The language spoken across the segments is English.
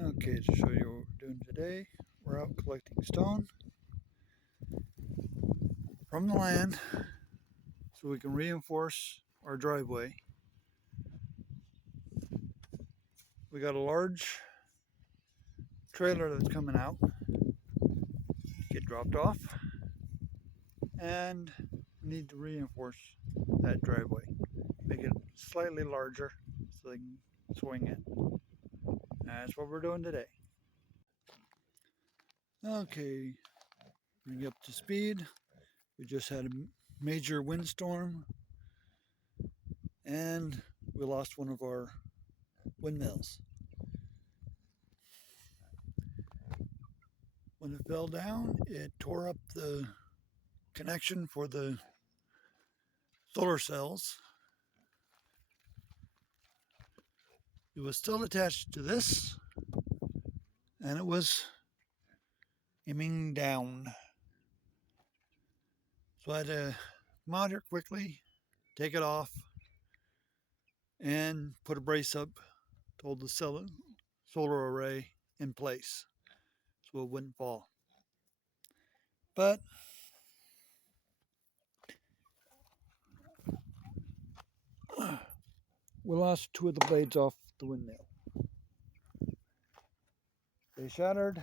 Okay, to show you what we're doing today, we're out collecting stone from the land so we can reinforce our driveway. We got a large trailer that's coming out to get dropped off, and we need to reinforce that driveway, make it slightly larger so they can swing it. That's what we're doing today. Okay, bring you up to speed. We just had a major windstorm and we lost one of our windmills. When it fell down, it tore up the connection for the solar cells. It was still attached to this, and it was aiming down. So I had to come out here quickly, take it off, and put a brace up to hold the solar array in place so it wouldn't fall. But we lost two of the blades off the windmill. They shattered.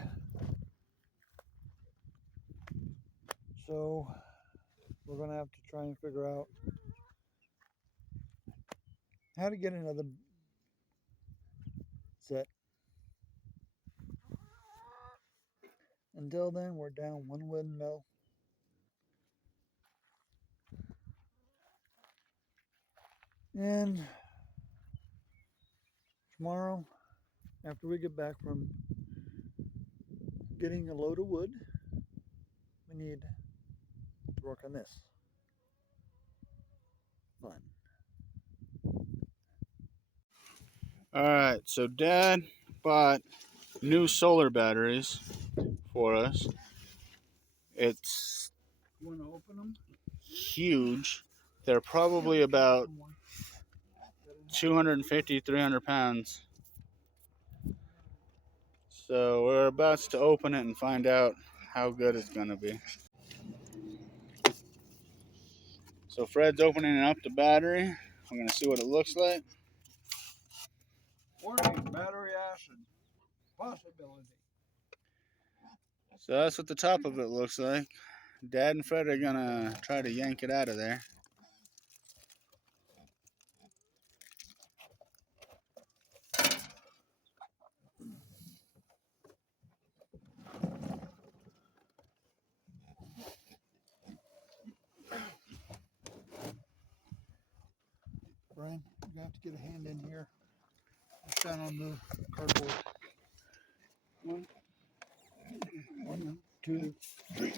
So we're going to have to try and figure out how to get another set. Until then, we're down one windmill. And tomorrow, after we get back from getting a load of wood, we need to work on this. Fun. Alright, so Dad bought new solar batteries for us. It's You want to open them? huge. They're probably about 250, 300 pounds. So we're about to open it and find out how good it's going to be. So Fred's opening up the battery. I'm going to see what it looks like. Warning, battery acid. Possibility. So that's what the top of it looks like. Dad and Fred are going to try to yank it out of there. Brian, you have to get a hand in here. Stand on the cardboard. One, two, three.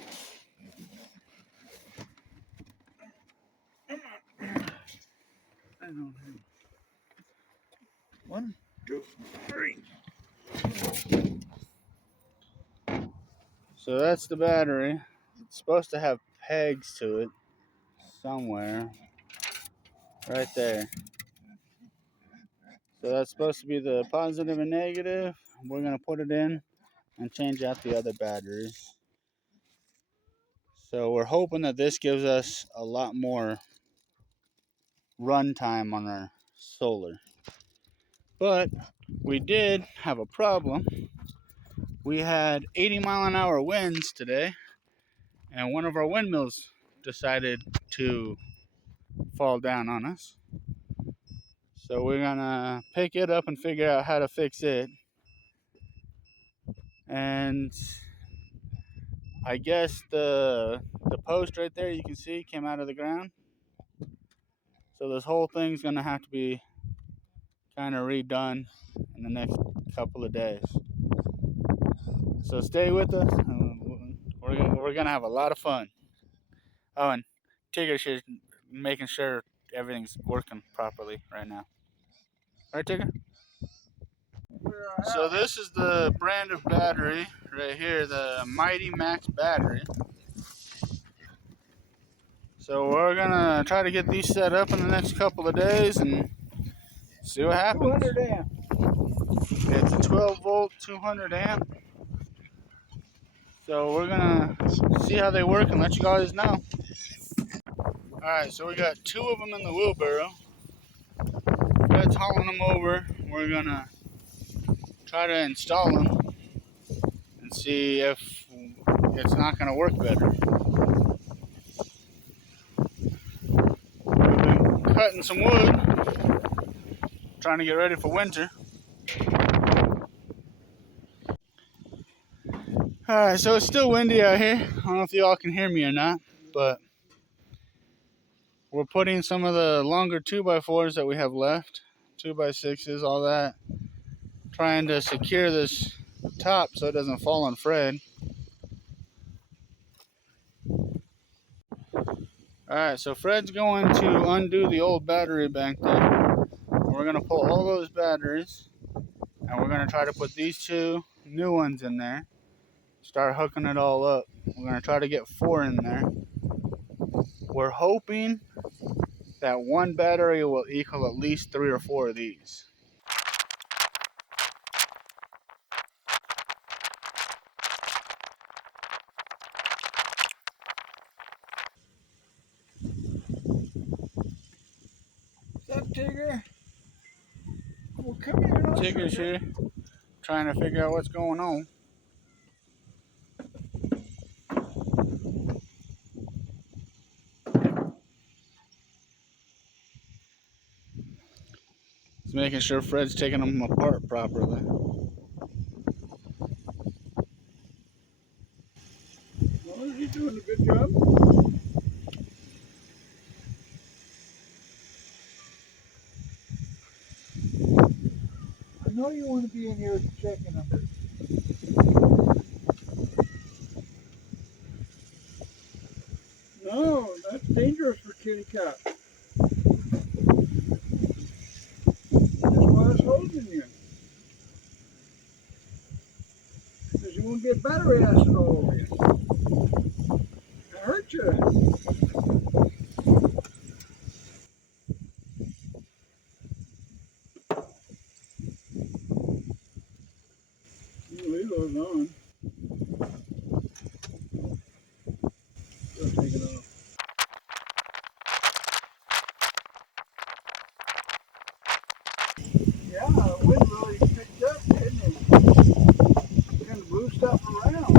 One, two, three. So that's the battery. It's supposed to have pegs to it somewhere. Right there. So that's supposed to be the positive and negative. We're going to put it in and change out the other batteries. So we're hoping that this gives us a lot more run time on our solar. But we did have a problem. We had 80-mile-an-hour winds today, and one of our windmills decided to fall down on us. So we're gonna pick it up and figure out how to fix it. And I guess the post right there you can see came out of the ground. So this whole thing's gonna have to be kind of redone in the next couple of days. So stay with us. We're gonna have a lot of fun. Oh, and Tigger's here making sure everything's working properly right now. Right, Tigger? So this is the brand of battery right here, the Mighty Max battery. So we're gonna try to get these set up in the next couple of days and see what happens. 200 amp. It's a 12 volt, 200 amp. So we're gonna see how they work and let you guys know. Alright, so we got 2 of them in the wheelbarrow. Fred's hauling them over. We're gonna try to install them and see if it's not gonna work better. We've been cutting some wood, trying to get ready for winter. Alright, so it's still windy out here. I don't know if y'all can hear me or not, but we're putting some of the longer 2x4s that we have left, 2x6s, all that, trying to secure this top so it doesn't fall on Fred. Alright, so Fred's going to undo the old battery back there. We're going to pull all those batteries, and we're going to try to put these 2 new ones in there. Start hooking it all up. We're going to try to get 4 in there. We're hoping that one battery will equal at least 3 or 4 of these. What's up, Tigger? Well, come here. Tigger's here, trying to figure out what's going on. He's making sure Fred's taking them apart properly. Well, is he doing a good job? I know you want to be in here checking them. No, that's dangerous for kitty cat. That's why I was holding you. Because you won't get battery acid all over you. It hurt you. You leave those on. I'll take it off. Yeah, the wind really picked up, didn't it? Kind of blew stuff around.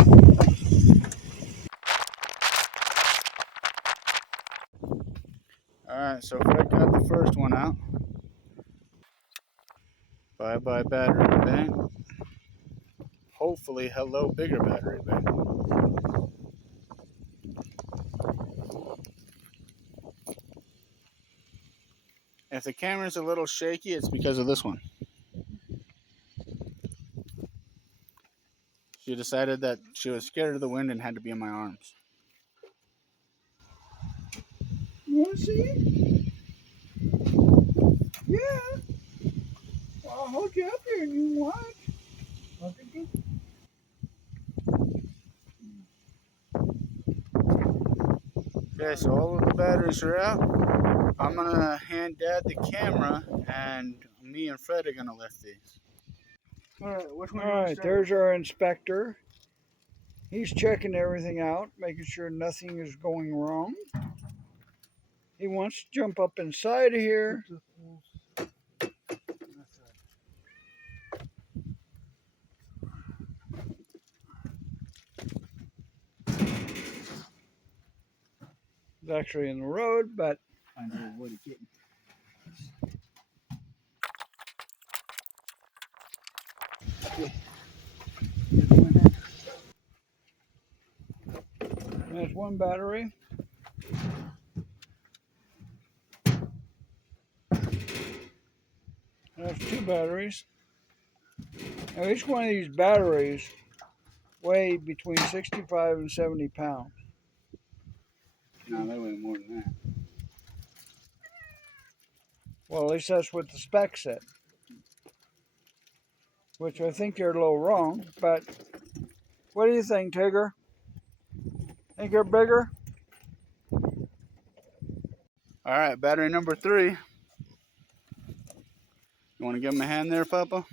Alright, so Fred got the first one out. Bye-bye battery bank. Hopefully, hello bigger battery bank. If the camera's a little shaky, it's because of this one. She decided that she was scared of the wind and had to be in my arms. You want to see? Yeah. Well, I'll hold you up here and you watch. Okay. Okay, so all of the batteries are out. I'm gonna hand Dad the camera, and me and Fred are gonna lift these. Alright, which one? All right, there's our inspector. He's checking everything out, making sure nothing is going wrong. He wants to jump up inside of here. He's actually in the road, but I know what he's getting. there's one battery. There's 2 batteries. Now each one of these batteries weigh between 65 and 70 pounds. No, they weigh more than that. Well, at least that's what the spec said. Which I think you're a little wrong, but what do you think, Tigger? Think you're bigger? Alright, battery number 3. You want to give him a hand there, Papa?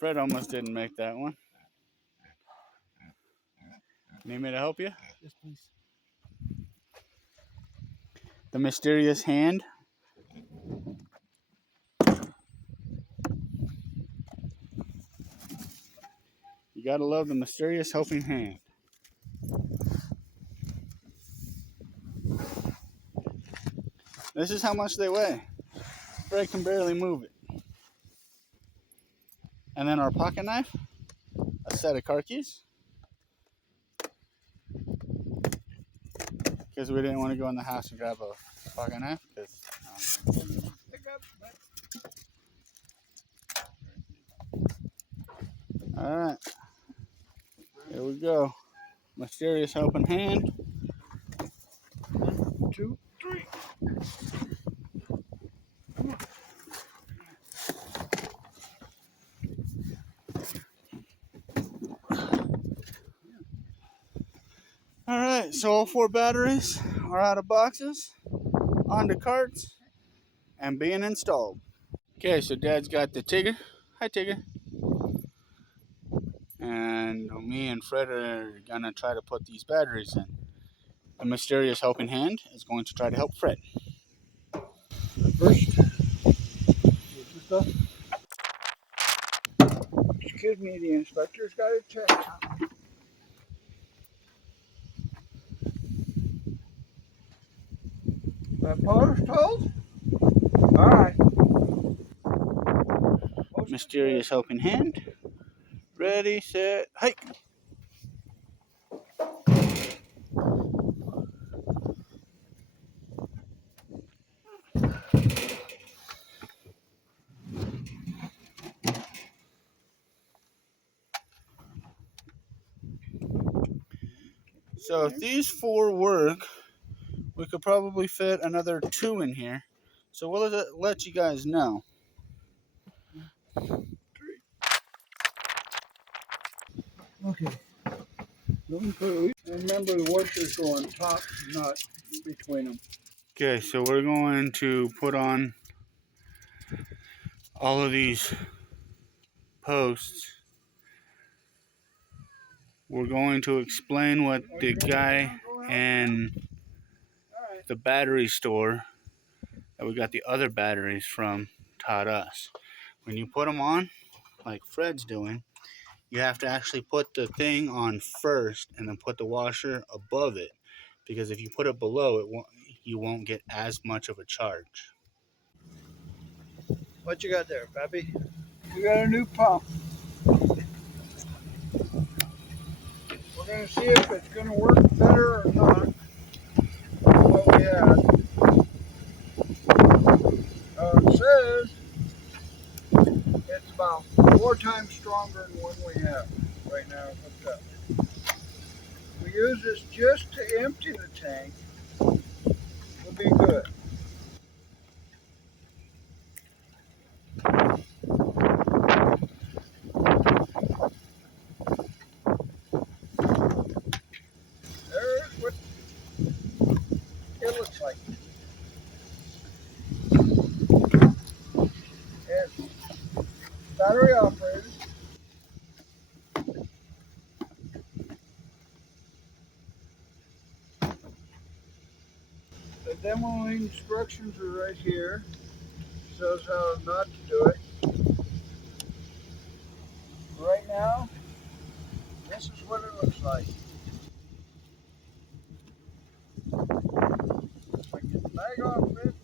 Fred almost didn't make that one. Need me to help you? Yes, please. The mysterious hand. You gotta love the mysterious helping hand. This is how much they weigh. Fred can barely move it. And then our pocket knife, a set of car keys, because we didn't want to go in the house and grab a pocket knife. All right, here we go. Mysterious helping hand. 1, 2, 3. All right, so all 4 batteries are out of boxes, onto carts, and being installed. Okay, so Dad's got the Tigger. Hi, Tigger. And me and Fred are gonna try to put these batteries in. The mysterious helping hand is going to try to help Fred. First, excuse me, the inspector's got to check. That power's told? Alright. Mysterious helping hand. Ready, set, hike. So if these 4 work, we could probably fit another 2 in here. So we'll let you guys know. Okay. Remember, the washers go on top, not between them. Okay, so we're going to put on all of these posts. We're going to explain what the guy in the battery store that we got the other batteries from taught us. When you put them on, like Fred's doing, you have to actually put the thing on first and then put the washer above it, because if you put it below it, you won't get as much of a charge. What you got there, Pappy? We got a new pump. We're going to see if it's going to work better or not than what we had. It says it's about 4 times stronger than what we have right now hooked up. We use this just to empty the tank. Will be good. There's what it looks like. It's battery operated. The demo instructions are right here. Shows how not to do it. Right now, this is what it looks like. I get the bag off of it.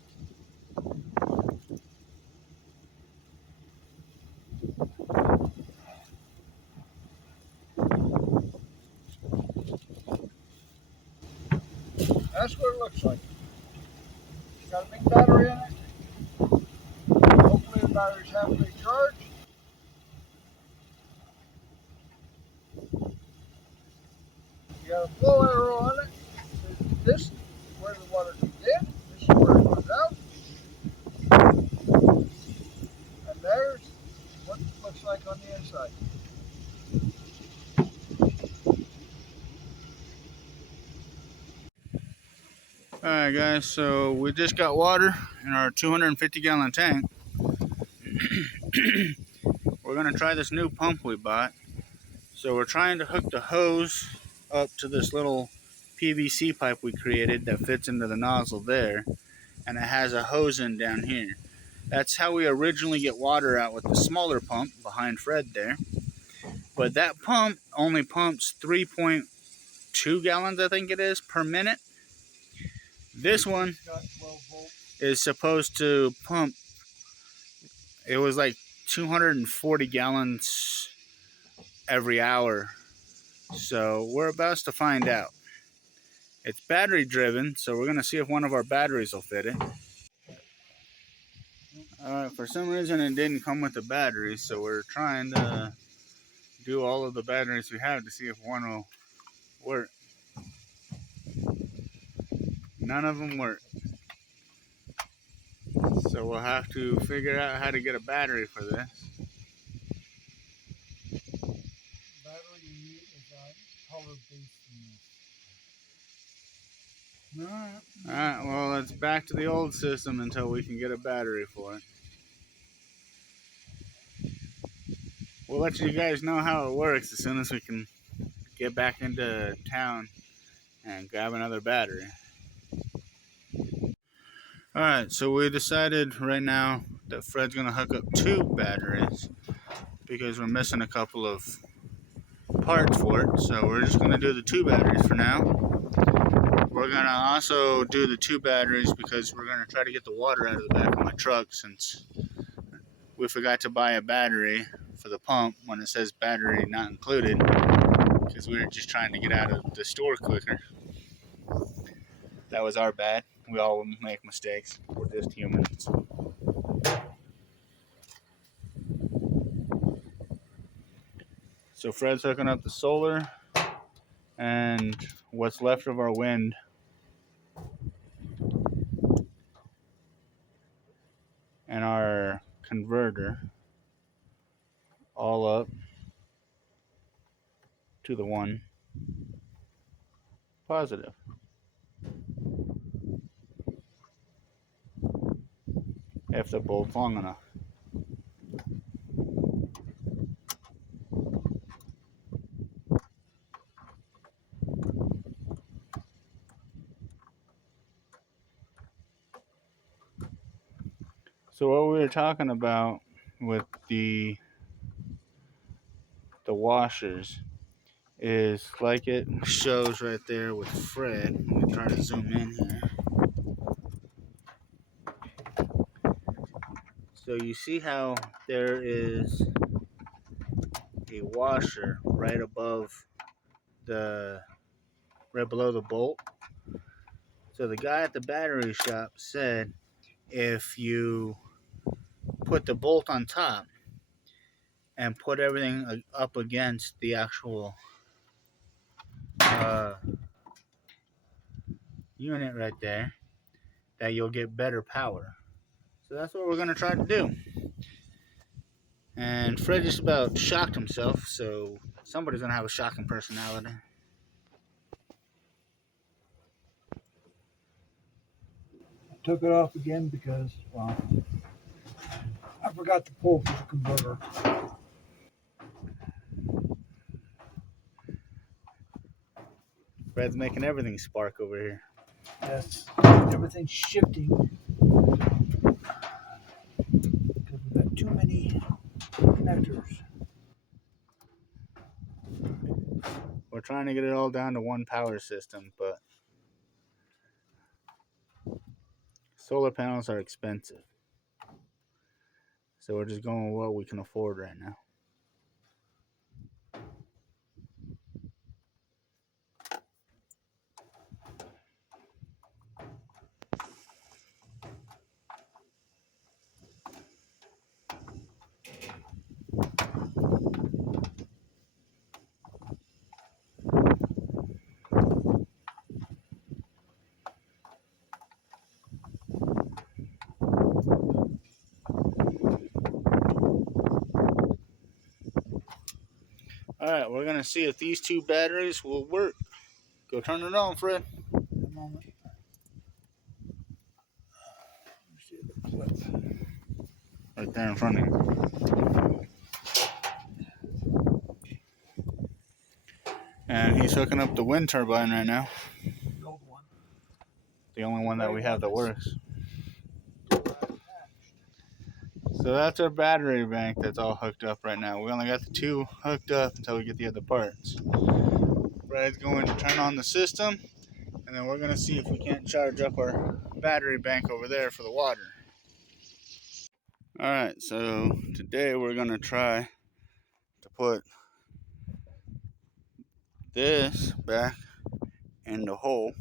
That's what it looks like. It's got a big battery in it. Hopefully the battery's halfway charged. You got a flow arrow on it. This is where the water comes in. This is where it goes out. And there's what it looks like on the inside. Alright guys, so we just got water in our 250-gallon tank. we're gonna try this new pump we bought. So we're trying to hook the hose up to this little PVC pipe we created that fits into the nozzle there, and it has a hose in down here. That's how we originally get water out with the smaller pump behind Fred there. But that pump only pumps 3.2 gallons, I think it is, per minute. This one is supposed to pump, it was like 240 gallons every hour. So we're about to find out. It's battery driven, so we're gonna see if one of our batteries will fit it. Alright, for some reason it didn't come with the battery, so we're trying to do all of the batteries we have to see if one will work. None of them work. So we'll have to figure out how to get a battery for this. Battery you need is a power-based unit. Alright, well, it's back to the old system until we can get a battery for it. We'll let you guys know how it works as soon as we can get back into town and grab another battery. Alright, so we decided right now that Fred's going to hook up 2 batteries because we're missing a couple of parts for it. So we're just going to do the 2 batteries for now. We're going to also do the 2 batteries because we're going to try to get the water out of the back of my truck since we forgot to buy a battery for the pump when it says battery not included because we were just trying to get out of the store quicker. That was our bad. We all make mistakes. We're just humans. So Fred's hooking up the solar and what's left of our wind. And our converter all up to the 1 positive. If the bolt's long enough. So what we were talking about with the washers is like it shows right there with Fred. Let me try to zoom in here. So you see how there is a washer right above right below the bolt. So the guy at the battery shop said if you put the bolt on top and put everything up against the actual unit right there, that you'll get better power. So that's what we're going to try to do. And Fred just about shocked himself, so somebody's going to have a shocking personality. I took it off again because, well, I forgot to pull for the converter. Fred's making everything spark over here. Yes, everything's shifting because we've got too many connectors. We're trying to get it all down to 1 power system, but solar panels are expensive. So we're just going with what we can afford right now. Alright, we're going to see if these 2 batteries will work. Go turn it on, Fred. A moment. Let me see the clip. Right there in front of you. hooking up the wind turbine right now. The old one. The only one that we have that works. So that's our battery bank that's all hooked up right now. We only got the two hooked up until we get the other parts. Brad's going to turn on the system, and then we're going to see if we can't charge up our battery bank over there for the water. Alright, so today we're going to try to put this back in the hole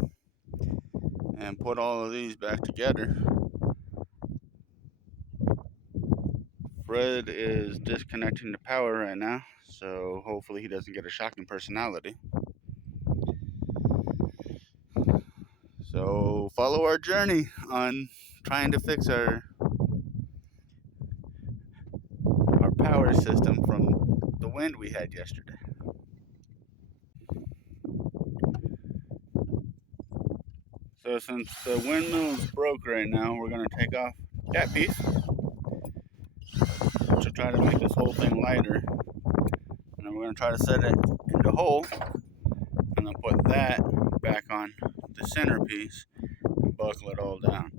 and put all of these back together. Fred is disconnecting the power right now, so hopefully he doesn't get a shocking personality. So follow our journey on trying to fix our power system from the wind we had yesterday. So since the windmill's broke right now, we're going to take off that piece to try to make this whole thing lighter. And then we're going to try to set it in the hole and then put that back on the centerpiece and buckle it all down.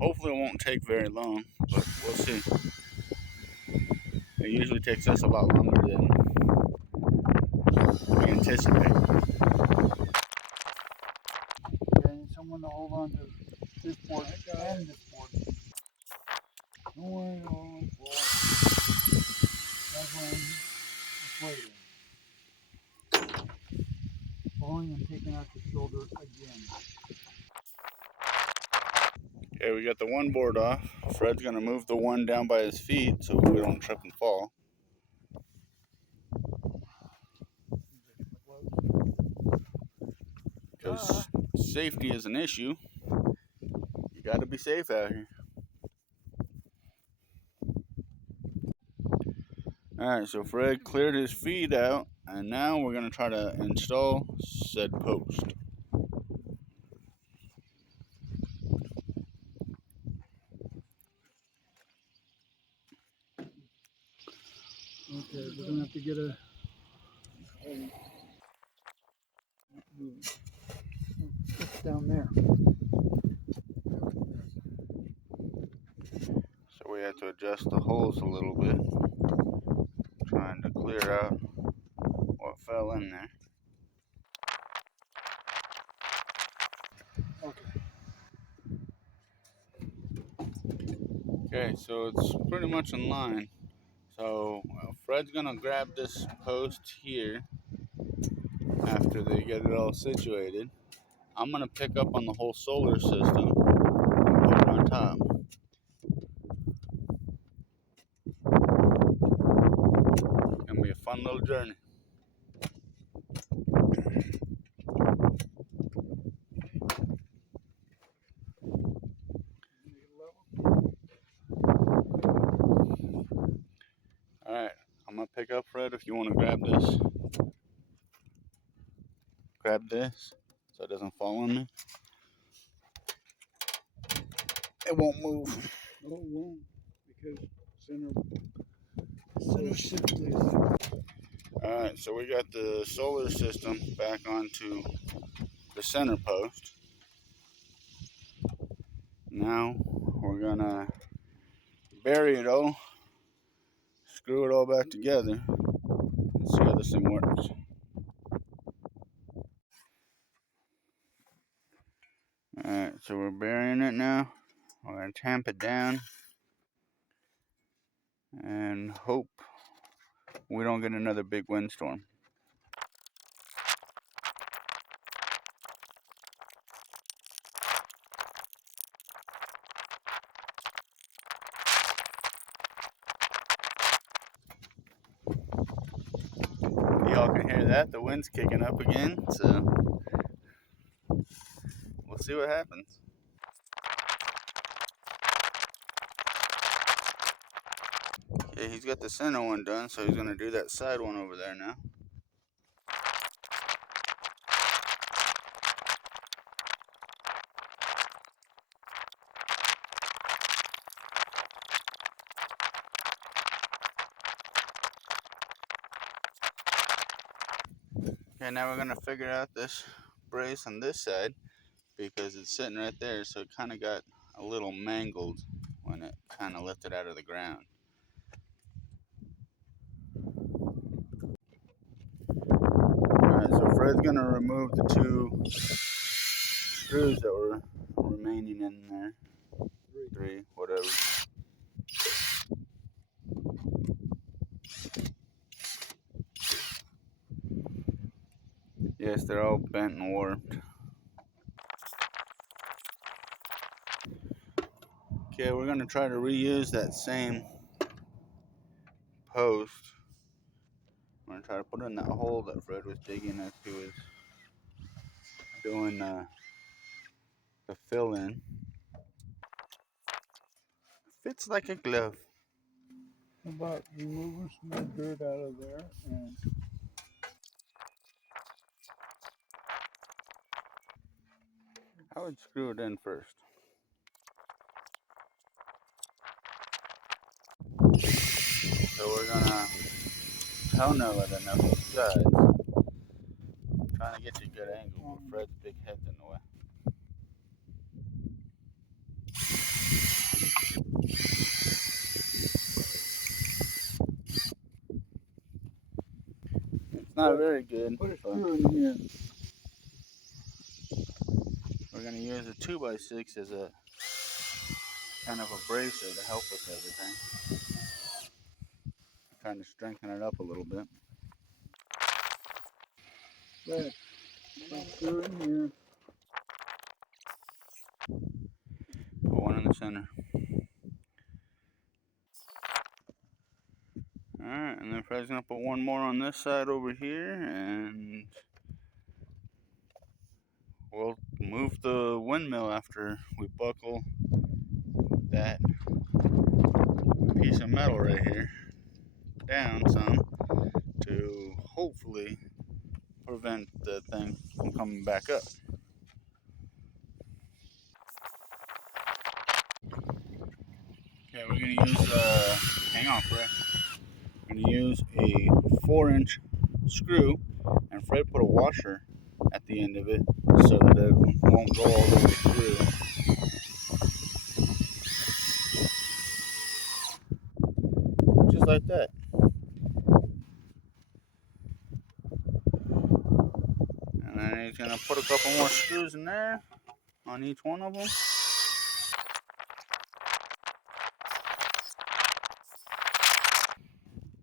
Hopefully it won't take very long, but we'll see. It usually takes us a lot longer than we anticipate. I need someone to hold on to this board and this board. Don't worry, I'll fall. That's when it's waiting. Pulling and taking out the shoulder again. Okay, we got the one board off. Fred's gonna move the one down by his feet so we don't trip and fall. Because safety is an issue. You gotta be safe out here. Alright, so Fred cleared his feet out, and now we're gonna try to install said post. Okay, we're gonna have to get a it's down there. So we had to adjust the holes a little bit, trying to clear out what fell in there. Okay, so it's pretty much in line. So Fred's gonna grab this post here after they get it all situated. I'm gonna pick up on the whole solar system and put it on top. Gonna be a fun little journey. Alright, I'm gonna pick up Fred if you wanna grab this. Grab this so it doesn't fall on me. It won't move. No, it won't, because center shifted. Alright, so we got the solar system back onto the center post. Now we're gonna bury it all, screw it all back together, and see how this thing works. Alright, so we're burying it now. We're gonna tamp it down and hope we don't get another big windstorm. Y'all can hear that, the wind's kicking up again, so we'll see what happens. Okay, he's got the center one done, so he's gonna do that side one over there now. Okay, now we're gonna figure out this brace on this side because it's sitting right there, so it kind of got a little mangled when it kind of lifted out of the ground. Alright, so Fred's gonna remove the two screws that were remaining in there. Three, whatever. Yes, they're all bent and warped. Okay, we're gonna try to reuse that same post. I'm gonna try to put it in that hole that Fred was digging as he was doing the fill in. Fits like a glove. How about removing some more dirt out of there and I would screw it in first. So we're gonna toenail it enough on the sides. I'm trying to get you a good angle, but Fred's big head's in the way. It's not very good. put a screw in here. We're gonna use a 2x6 as a kind of a bracer to help with everything. Trying to strengthen it up a little bit. There. Put a screw in here. Put one in the center. Alright, and then Fred's gonna put one more on this side over here, and we'll move the windmill after we buckle that piece of metal right here down some to hopefully prevent the thing from coming back up. Okay, we're gonna use hang on, Fred. We're gonna use a 4-inch screw, and Fred put a washer at the end of it so that it won't go all the way through. Just like that. And then he's gonna put a couple more screws in there on each one of them.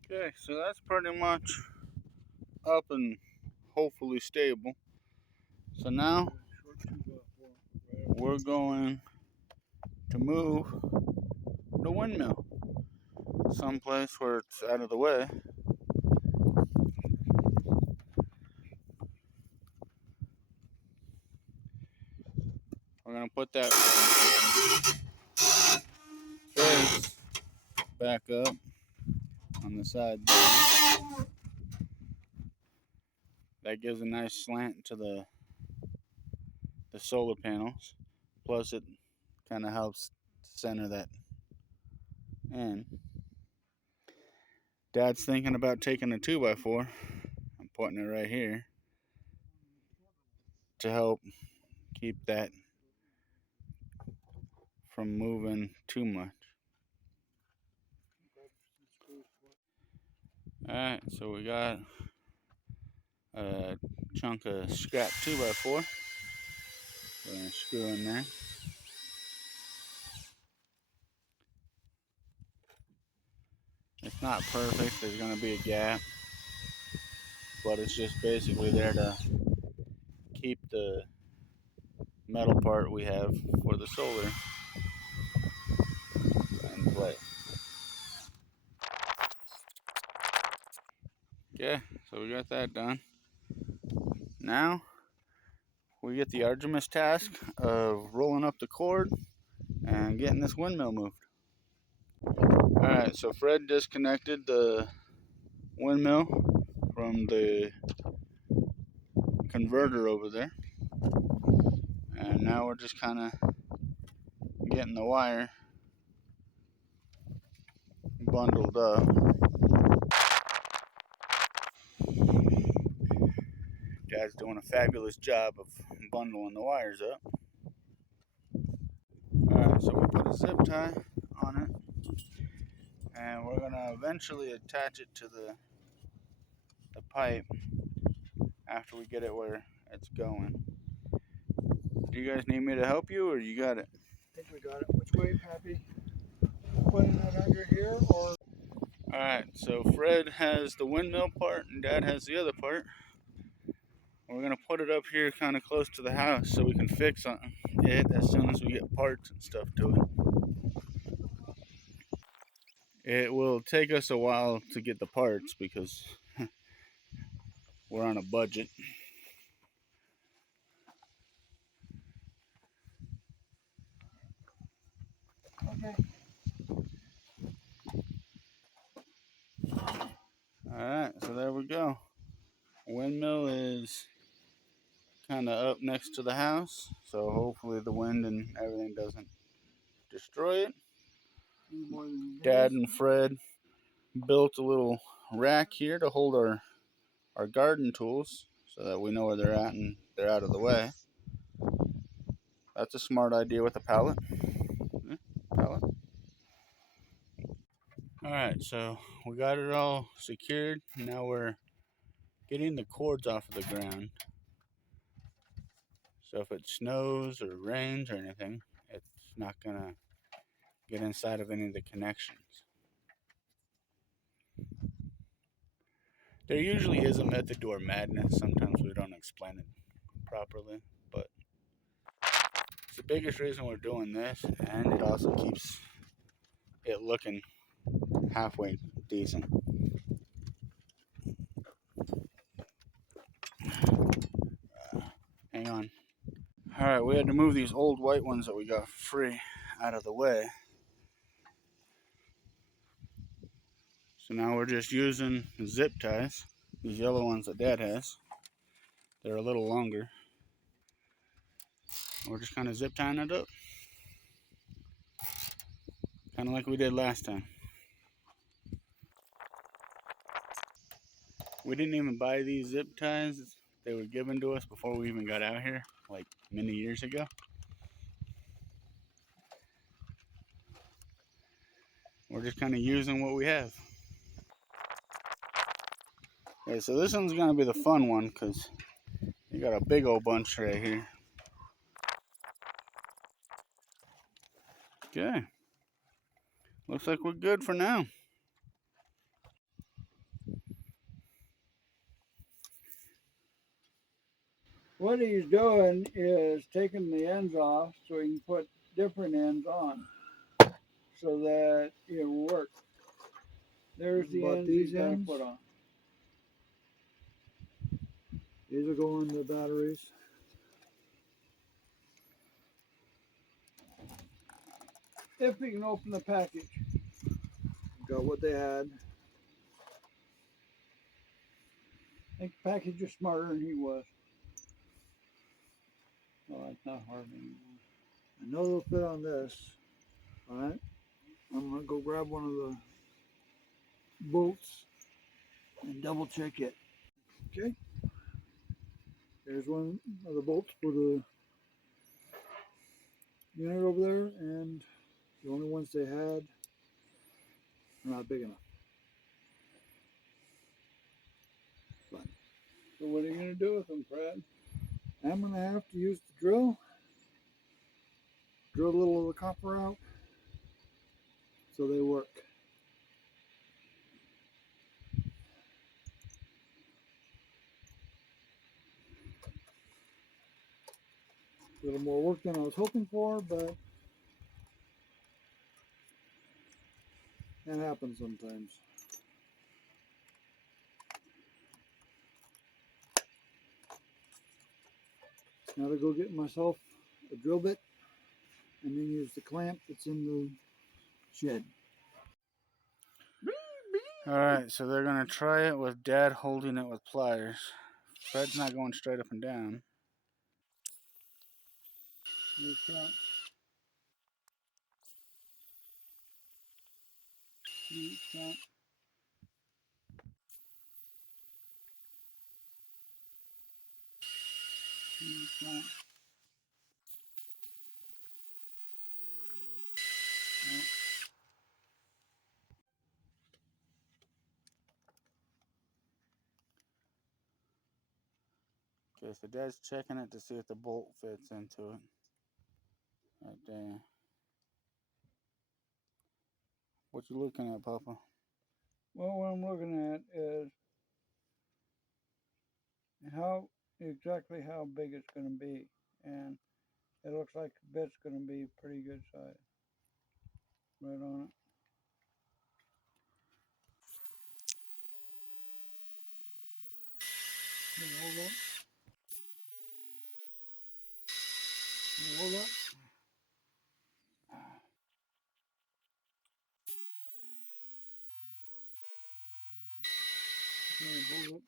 Okay, so that's pretty much up and hopefully stable. So now we're going to move the windmill someplace where it's out of the way. We're gonna put that face back up on the side there. That gives a nice slant to the solar panels. Plus it kind of helps center that in. Dad's thinking about taking a 2x4. I'm putting it right here to help keep that from moving too much. Alright, so we got a chunk of scrap 2x4. We're going to screw in there. It's not perfect, there's going to be a gap, but it's just basically there to keep the metal part we have for the solar in place. Okay, so we got that done. Now we get the arduous task of rolling up the cord and getting this windmill moved. Alright, so Fred disconnected the windmill from the converter over there. And now we're just kind of getting the wire bundled up. Dad's doing a fabulous job of bundling the wires up. Alright, so we put a zip tie on it, and we're going to eventually attach it to the pipe after we get it where it's going. Do you guys need me to help you, or you got it? I think we got it. Which way, Pappy? Putting it under here, or? Alright, so Fred has the windmill part and Dad has the other part. We're going to put it up here kind of close to the house so we can fix it as soon as we get parts and stuff to it. It will take us a while to get the parts because we're on a budget. Okay. Alright, so there we go. Windmill is kind of up next to the house, so hopefully the wind and everything doesn't destroy it. Dad and Fred built a little rack here to hold our garden tools so that we know where they're at and they're out of the way. That's a smart idea with a pallet. Pallet. Alright, so we got it all secured. Now we're getting the cords off of the ground. So if it snows or rains or anything, it's not gonna get inside of any of the connections. There usually is a method to our madness. Sometimes we don't explain it properly, but it's the biggest reason we're doing this, and it also keeps it looking halfway decent. Hang on. Alright, we had to move these old white ones that we got free out of the way. So now we're just using zip ties. These yellow ones that Dad has. They're a little longer. We're just kind of zip tying it up. Kind of like we did last time. We didn't even buy these zip ties. They were given to us before we even got out here, like many years ago. We're just kind of using what we have. Okay, so this one's gonna be the fun one because you got a big old bunch right here. Okay. Looks like we're good for now. What he's doing is taking the ends off so he can put different ends on so that it'll work. There's the ends he's gonna put on. These will go in the batteries. If we can open the package. Got what they had. I think the package is smarter than he was. Oh, it's not hard anymore. I know they'll fit on this. Alright. I'm gonna go grab one of the bolts and double check it. Okay. There's one of the bolts for the unit over there, and the only ones they had are not big enough. But, so what are you going to do with them, Fred? I'm going to have to use the drill a little of the copper out so they work. A little more work than I was hoping for, but that happens sometimes. Now to go get myself a drill bit and then use the clamp that's in the shed. Alright, so they're gonna try it with Dad holding it with pliers. Fred's not going straight up and down. No. No. Okay, so Dad's checking it to see if the bolt fits into it. Right there. What you looking at, Papa? Well, what I'm looking at is exactly how big it's going to be, and it looks like the bit's going to be pretty good size. Right on it. Hold up. Hold up. Okay, hold up.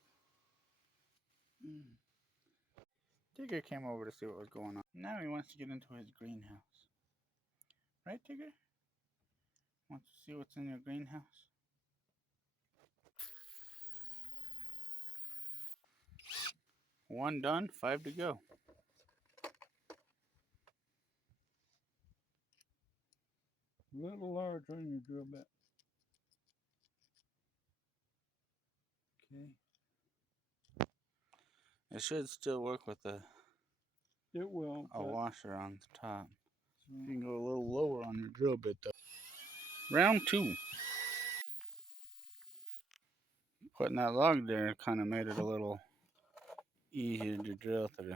Tigger came over to see what was going on. Now he wants to get into his greenhouse. Right, Tigger? Wants to see what's in your greenhouse? One done, 5 to go. A little large on your drill bit. Okay. It should still work with a It will. washer on the top. So, You can go a little lower on your drill bit though. Round 2. Putting that log there kind of made it a little easier to drill through.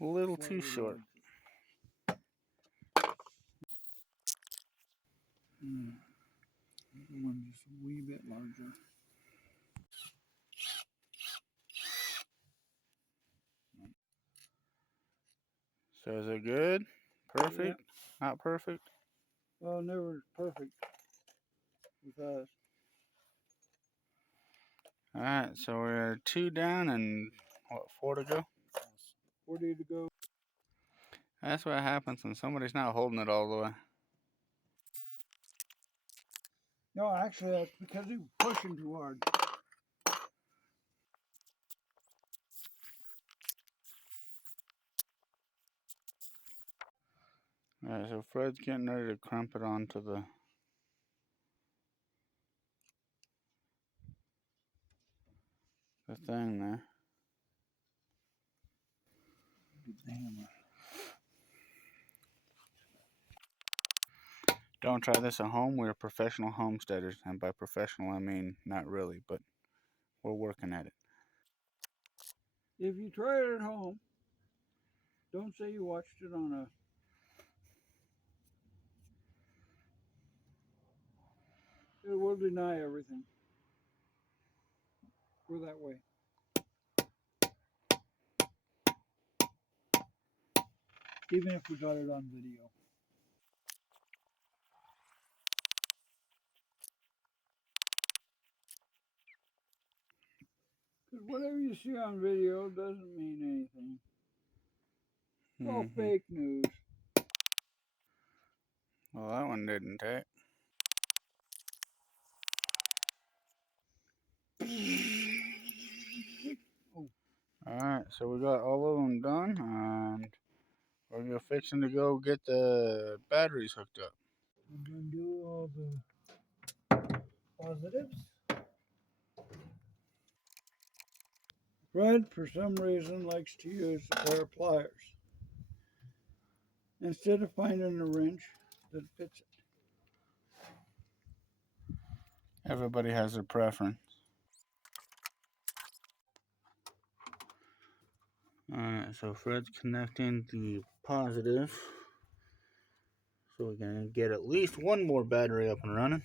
A little too short. The one just a wee bit larger. So is it good? Perfect? Yeah. Not perfect? Well, never perfect with us. Alright, so we're 2 down and what, 4 to go? 40 to go. That's what happens when somebody's not holding it all the way. No, actually, that's because he was pushing too hard. Alright, so Fred's getting ready to crump it onto the thing there. Get the hammer. Don't try this at home. We're professional homesteaders, and by professional I mean not really, but we're working at it. If you try it at home, don't say you watched it on a. It will deny everything. Go that way. Even if we got it on video. Because whatever you see on video doesn't mean anything. It's all fake news. Well, that one didn't take. Alright, so we got all of them done, and we're fixing to go get the batteries hooked up. I'm going to do all the positives. Fred, for some reason, likes to use a pair of pliers instead of finding a wrench that fits it. Everybody has their preference. Alright, so Fred's connecting the positive. So we're going to get at least one more battery up and running.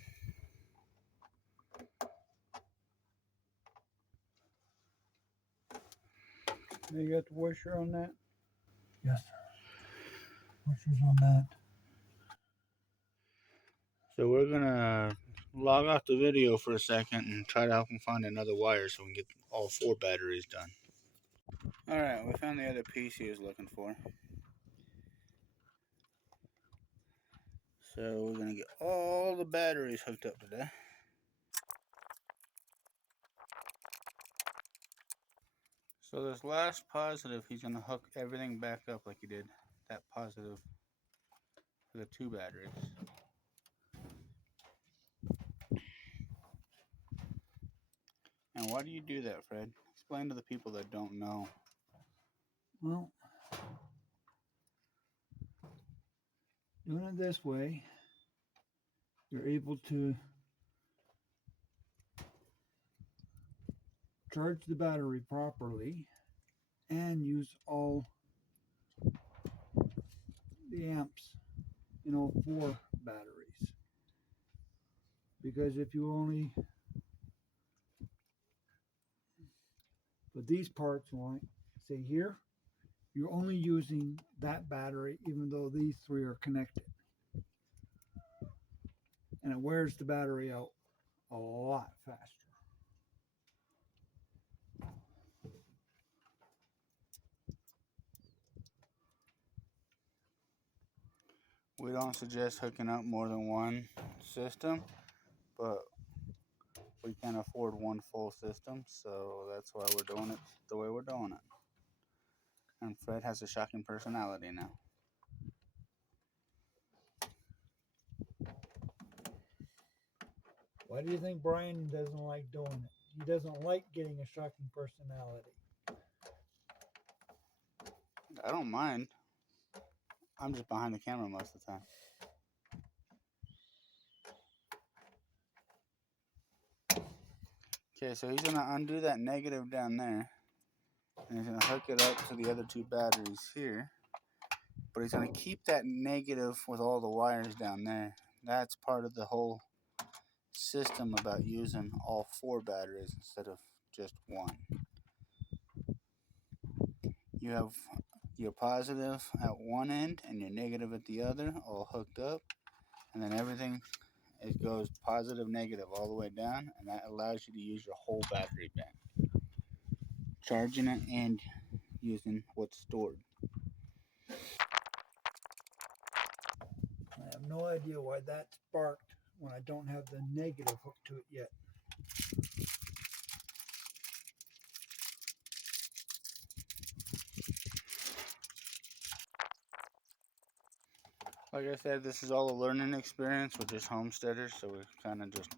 You got the washer on that? Yes, sir. Washer's on that. So we're going to log off the video for a second and try to help him find another wire so we can get all 4 batteries done. Alright, we found the other piece he was looking for. So we're going to get all the batteries hooked up today. So this last positive, he's going to hook everything back up like he did that positive for the 2 batteries. And why do you do that, Fred? Explain to the people that don't know. Well, doing it this way, you're able to charge the battery properly and use all the amps in all 4 batteries. Because if you only put these parts on, say here, you're only using that battery even though these 3 are connected. And it wears the battery out a lot faster. We don't suggest hooking up more than one system, but we can't afford one full system, so that's why we're doing it the way we're doing it. And Fred has a shocking personality now. Why do you think Brian doesn't like doing it? He doesn't like getting a shocking personality. I don't mind. I'm just behind the camera most of the time. Okay, so he's going to undo that negative down there. And he's going to hook it up to the other 2 batteries here. But he's going to keep that negative with all the wires down there. That's part of the whole system about using all 4 batteries instead of just one. You have your positive at one end and your negative at the other, all hooked up, and then everything, it goes positive, negative all the way down, and that allows you to use your whole battery bank, charging it and using what's stored. I have no idea why that sparked when I don't have the negative hooked to it yet. Like I said, this is all a learning experience. We're just homesteaders, so we're kind of just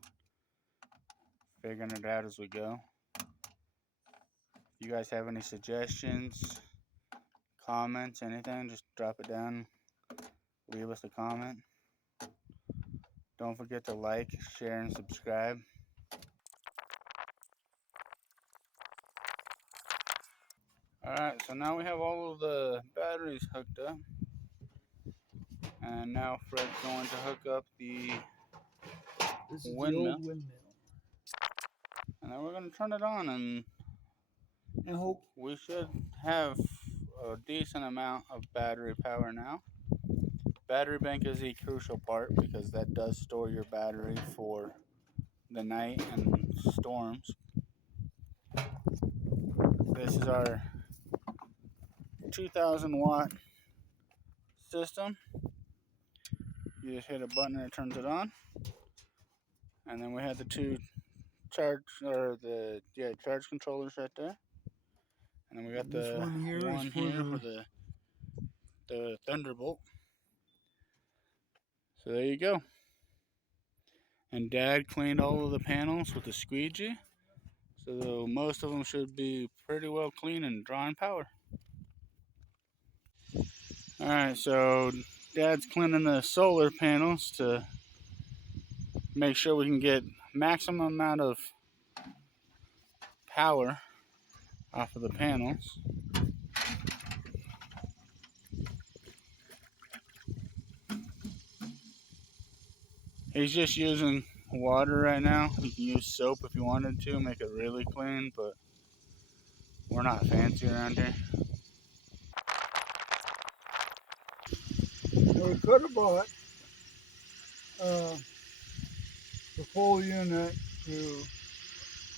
figuring it out as we go. If you guys have any suggestions, comments, anything, just drop it down. Leave us a comment. Don't forget to like, share, and subscribe. Alright, so now we have all of the batteries hooked up. And now Fred's going to hook up the This is windmill. the old windmill. And then we're going to turn it on, and hope we should have a decent amount of battery power now. Battery bank is a crucial part because that does store your battery for the night and storms. This is our 2,000 watt system. You just hit a button and it turns it on. And then we have the 2 charge controllers right there. And then we got the one here for the Thunderbolt. So there you go. And Dad cleaned all of the panels with the squeegee. So most of them should be pretty well clean and drawing power. Alright, so Dad's cleaning the solar panels to make sure we can get maximum amount of power off of the panels. He's just using water right now. You can use soap if you wanted to, make it really clean, but we're not fancy around here. we could have bought the full unit to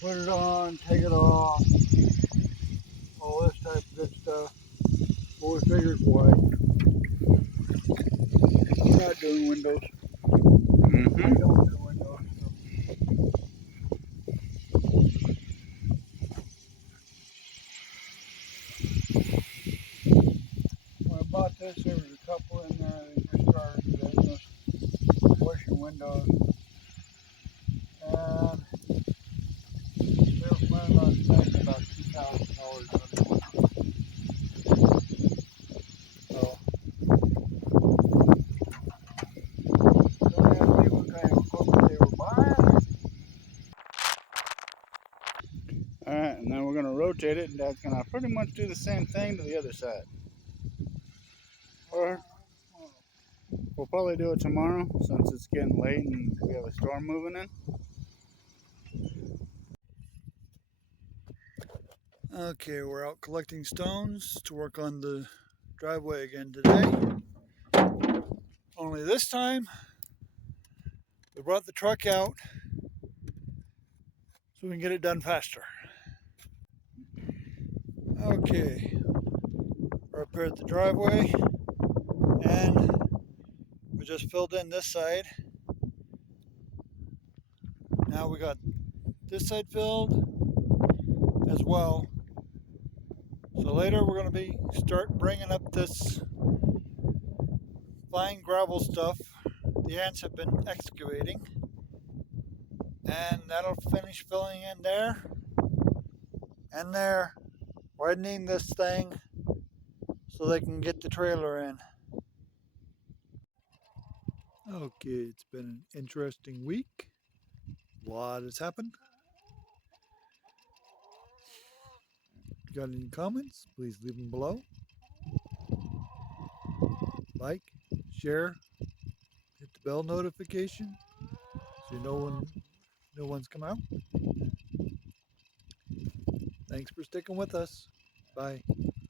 put it on, take it off, all this type of good stuff. But we figured why. We're not doing windows. We don't do windows. granddaughter. And they were planning on spending about $2,000 on it. So, don't ask me what kind of equipment they were buying. Alright, and then we're gonna rotate it, and Dad's gonna pretty much do the same thing to the other side. Or we'll probably do it tomorrow since it's getting late and we have a storm moving in. Okay, we're out collecting stones to work on the driveway again today. Only this time, we brought the truck out so we can get it done faster. Okay, we're up here at the driveway, and we just filled in this side. Now we got this side filled as well. So later we're going to start bringing up this fine gravel stuff the ants have been excavating, and that'll finish filling in there and there, widening this thing so they can get the trailer in. Okay, it's been an interesting week. A lot has happened. If you got any comments, please leave them below. Like, share, hit the bell notification so you know when new ones come out. Thanks for sticking with us. Bye.